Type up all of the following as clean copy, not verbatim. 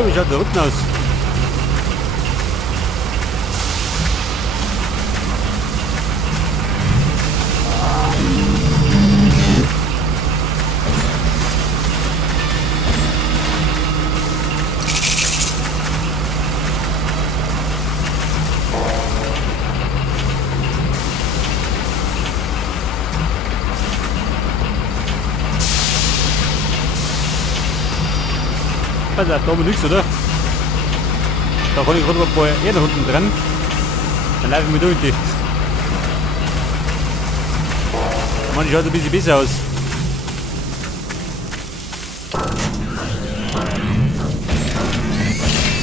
So, wie schaut der unten aus? Also, da oben nichts, oder? Da kann ich gerade ein paar Erde unten dran. Dann laufe ich mir durch die. Mann, die schaut ein bisschen besser aus.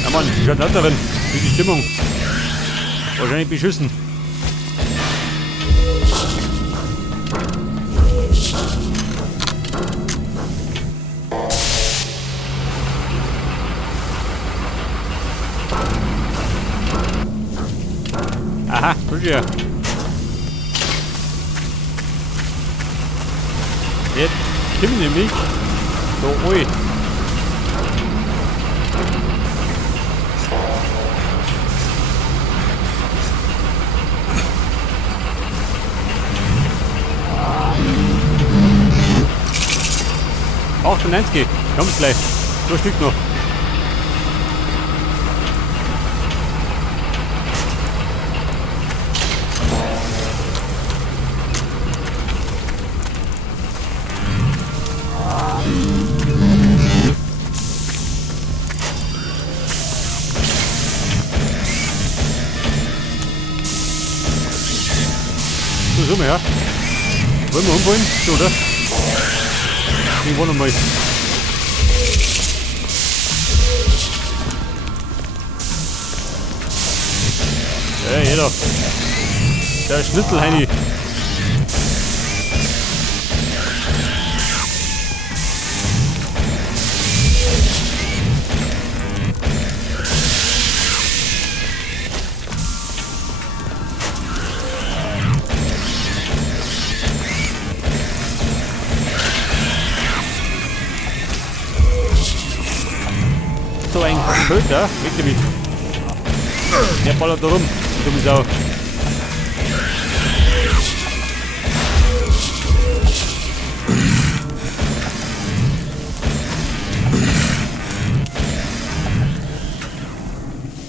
Ja Mann, die schaut auch darin. Wie die Stimmung. Wahrscheinlich beschissen. Aha, verstehe. Jetzt kommt nämlich so ui. Auch schon 90, kommt gleich. So ein Stück noch. So, so ja. Wollen wir umwollen? So, oder? Ich wollte mal. Ja, jeder. Der Schnitzelheini. So ein Köter, weg damit. Der ballert da rum, dumme Sau.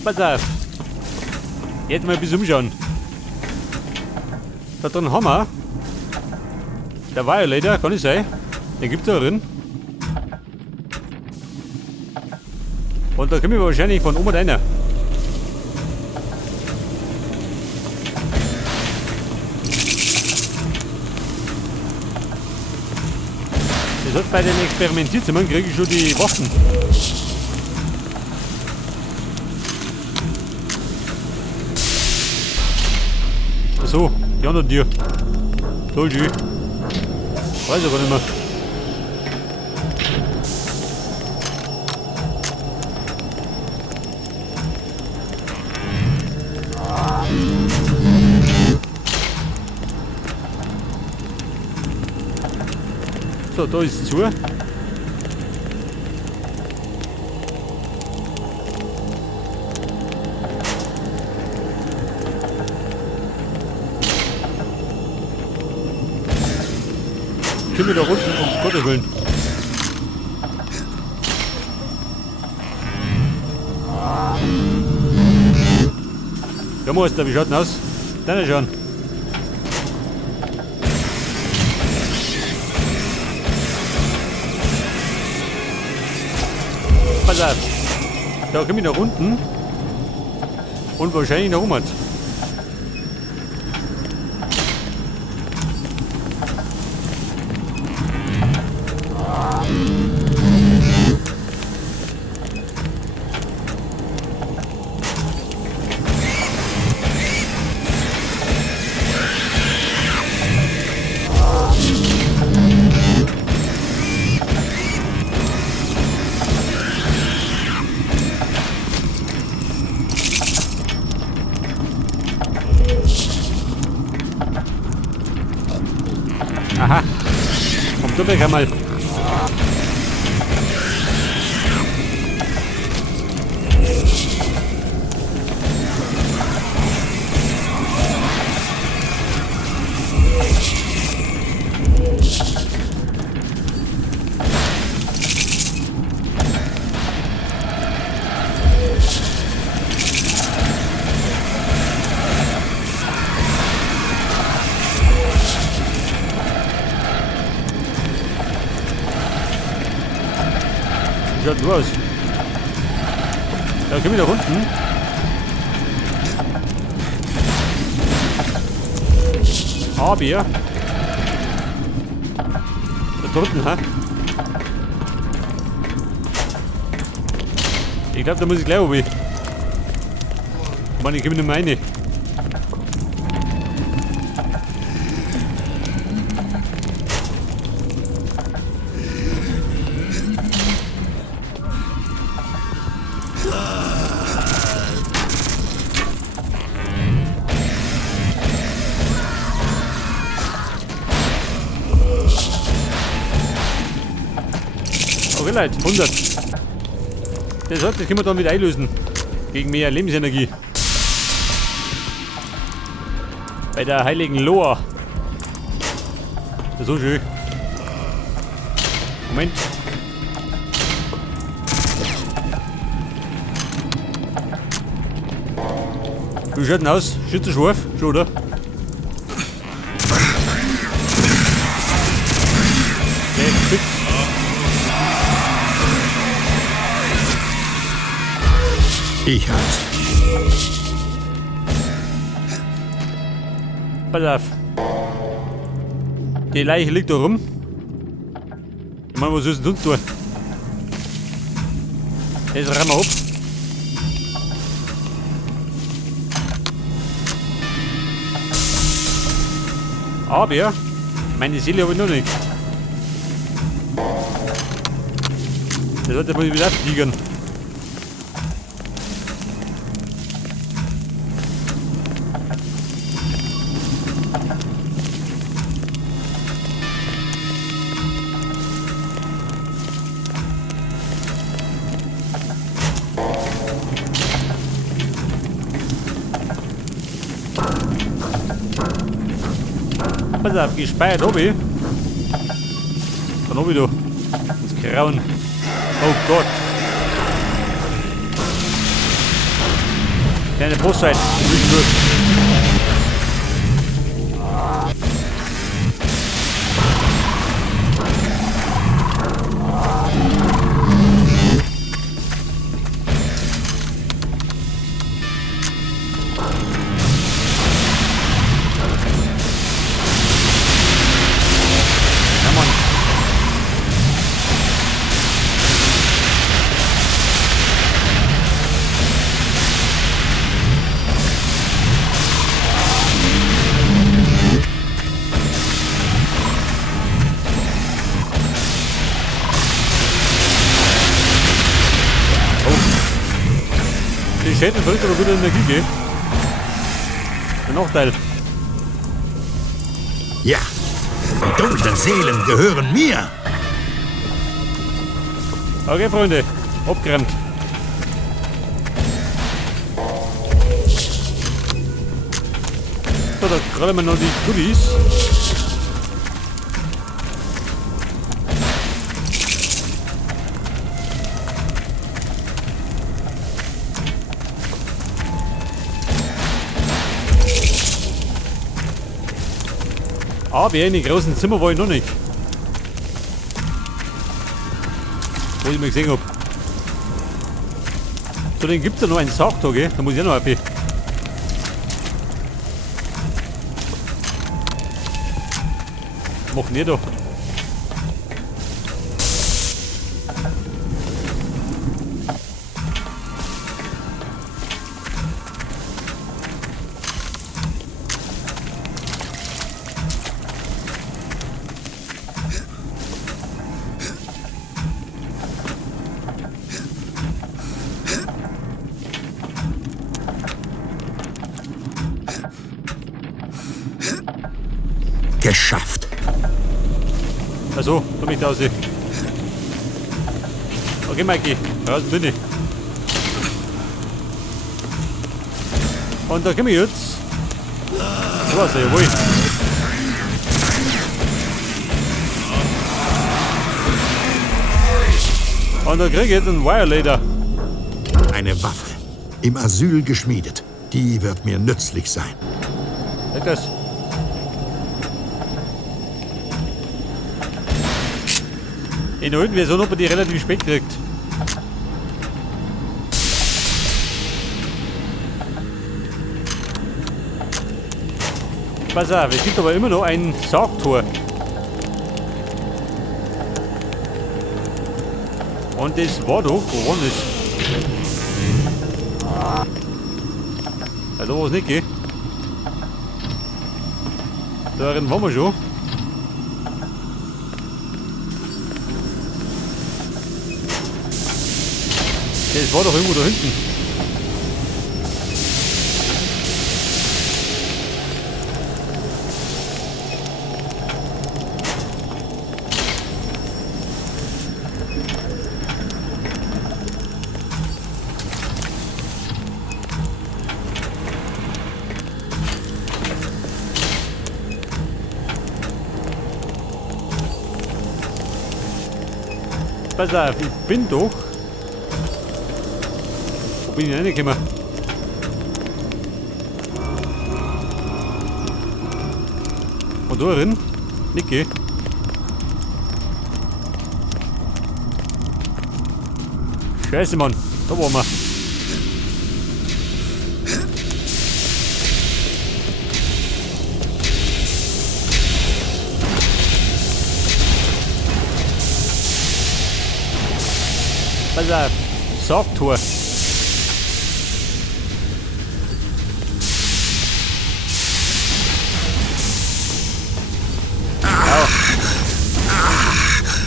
Pass auf. Jetzt mal ein bisschen umschauen. Da drin haben wir. Der Violator, kann ich sein. Den gibt es da drin. Und da kommen wir wahrscheinlich von oben rein. Das hat bei den Experimentierzimmern kriege ich schon die Waffen. Achso, die anderen Tier. Toll schön. Weiß aber nicht mehr. So, da ist es zu. Können wir da unten, um Gottes Willen. Ja, Meister, wie schaut denn aus? Dann schon. Pass auf. Da komme ich nach unten. Und wahrscheinlich nach oben. Aha. Kommt doch weg einmal. Wie schaut denn du aus? Da können wir nach unten. Aber da drunten, ha? Ich glaube, da muss ich gleich oben. Mann, ich komme nicht mehr rein. Okay, Leute, 100. Das können wir dann wieder einlösen. Gegen mehr Lebensenergie. Bei der heiligen Loa. Das ist so schön. Moment. Wie schaut denn aus? Schütze scharf? Schon, oder? Okay, fix. Ich hab's. Pass auf. Die Leiche liegt da rum. Ich meine, was soll es sonst tun? Jetzt rennen wir ab. Aber meine Seele habe ich noch nicht. Das sollte mal wieder abfliegen. Pass auf, gespeiert obi. Von obi du. Das Grauen. Oh Gott. Kleine Brustheit. Die Schäden verrückt aber gute Energie geben. Der Nachteil. Ja, die dunklen Seelen gehören mir. Okay, Freunde. Abgerannt. So, da gerade mal noch die Goodies. Aber in den großen Zimmer war ich noch nicht. Wo ich mal gesehen habe. So, den gibt es ja noch einen Sargtag, da muss ich ja noch ab. Machen die doch. Geschafft. Also, komm ich da raus. Okay, Mikey, raus bin ich. Und da komme ich jetzt. So was, jawohl. Und da kriege ich jetzt einen Wirelator. Eine Waffe. Im Asyl geschmiedet. Die wird mir nützlich sein. Sag das. In der Version, ob man die relativ spät kriegt. Pass auf, es gibt aber immer noch ein Sargtor. Und das war doch, wo war das? Ja, da war es nicht, gell? Darin waren wir schon. Das war doch irgendwo da hinten. Pass auf, ich bin doch. Wo bin ich reingekommen? Und da drin? Niki. Scheiße, Mann. Da waren wir. Pass auf. Sargtor.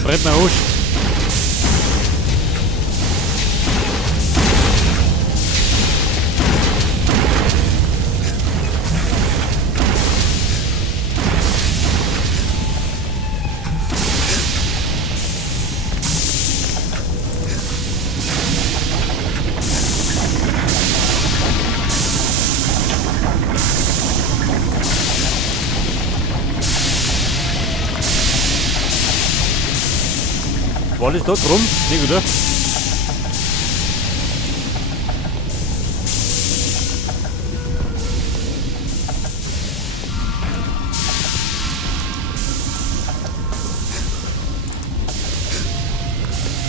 Brennt mir aus. War das da drum? Nicht, oder?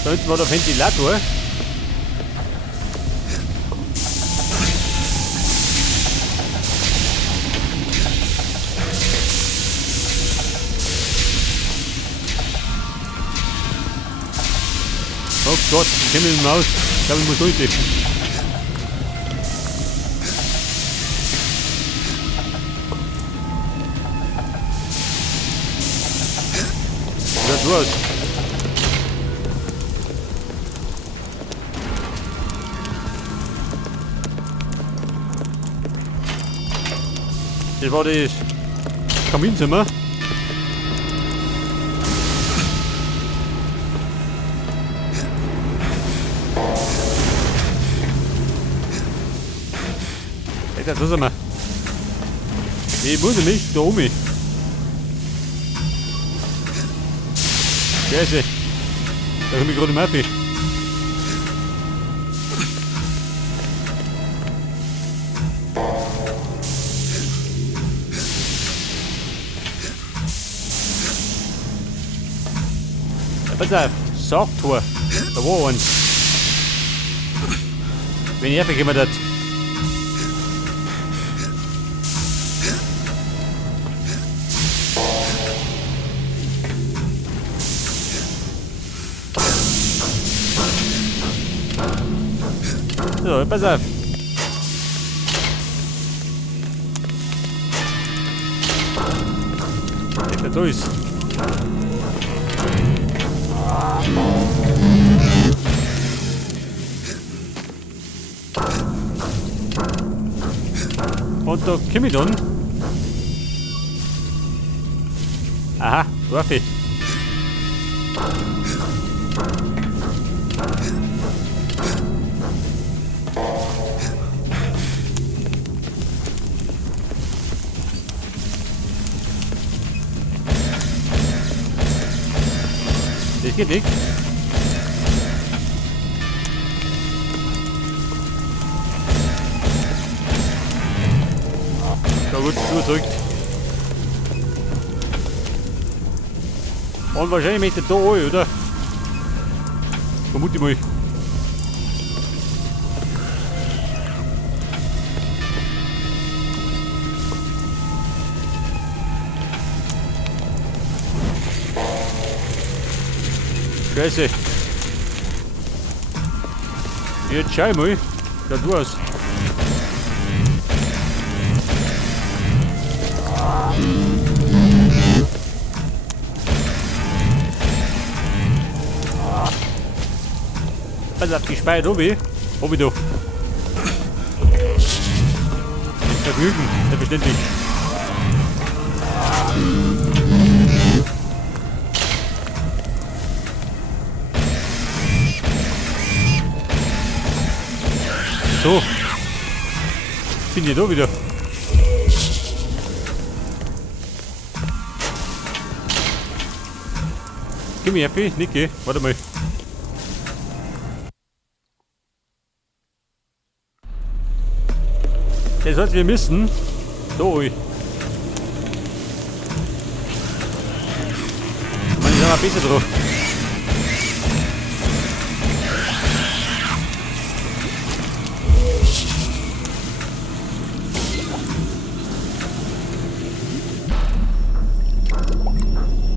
Da hinten war der Ventilator. Oh Gott, ich kenne mich aus. Ich glaube, ich muss durch. Was? Das war das Kaminzimmer. Alter, so sind wir. Ich muss nicht da oben. Scheiße. Da komme ich gerade im Maffi. Ja, pass auf. Sargtor. Da war eins. Wenn ich einfach jemand hat. So, pass auf. Geht da durch. Und da komme ich dann. Aha, Waffe. Das geht nicht. Da wird es zudrückt. Und wahrscheinlich möchte er da rein, oder? Vermute ich mal. Scheiße. Jetzt schau mal. Da du hast. Pass auf die Speyer, Obi. Obi, du. Vergnügen, selbstverständlich. So. Bin ich da wieder. Gib mir Happy, Niki, warte mal. Das heißt, wir müssen. So, ich. Man ist aber besser drauf.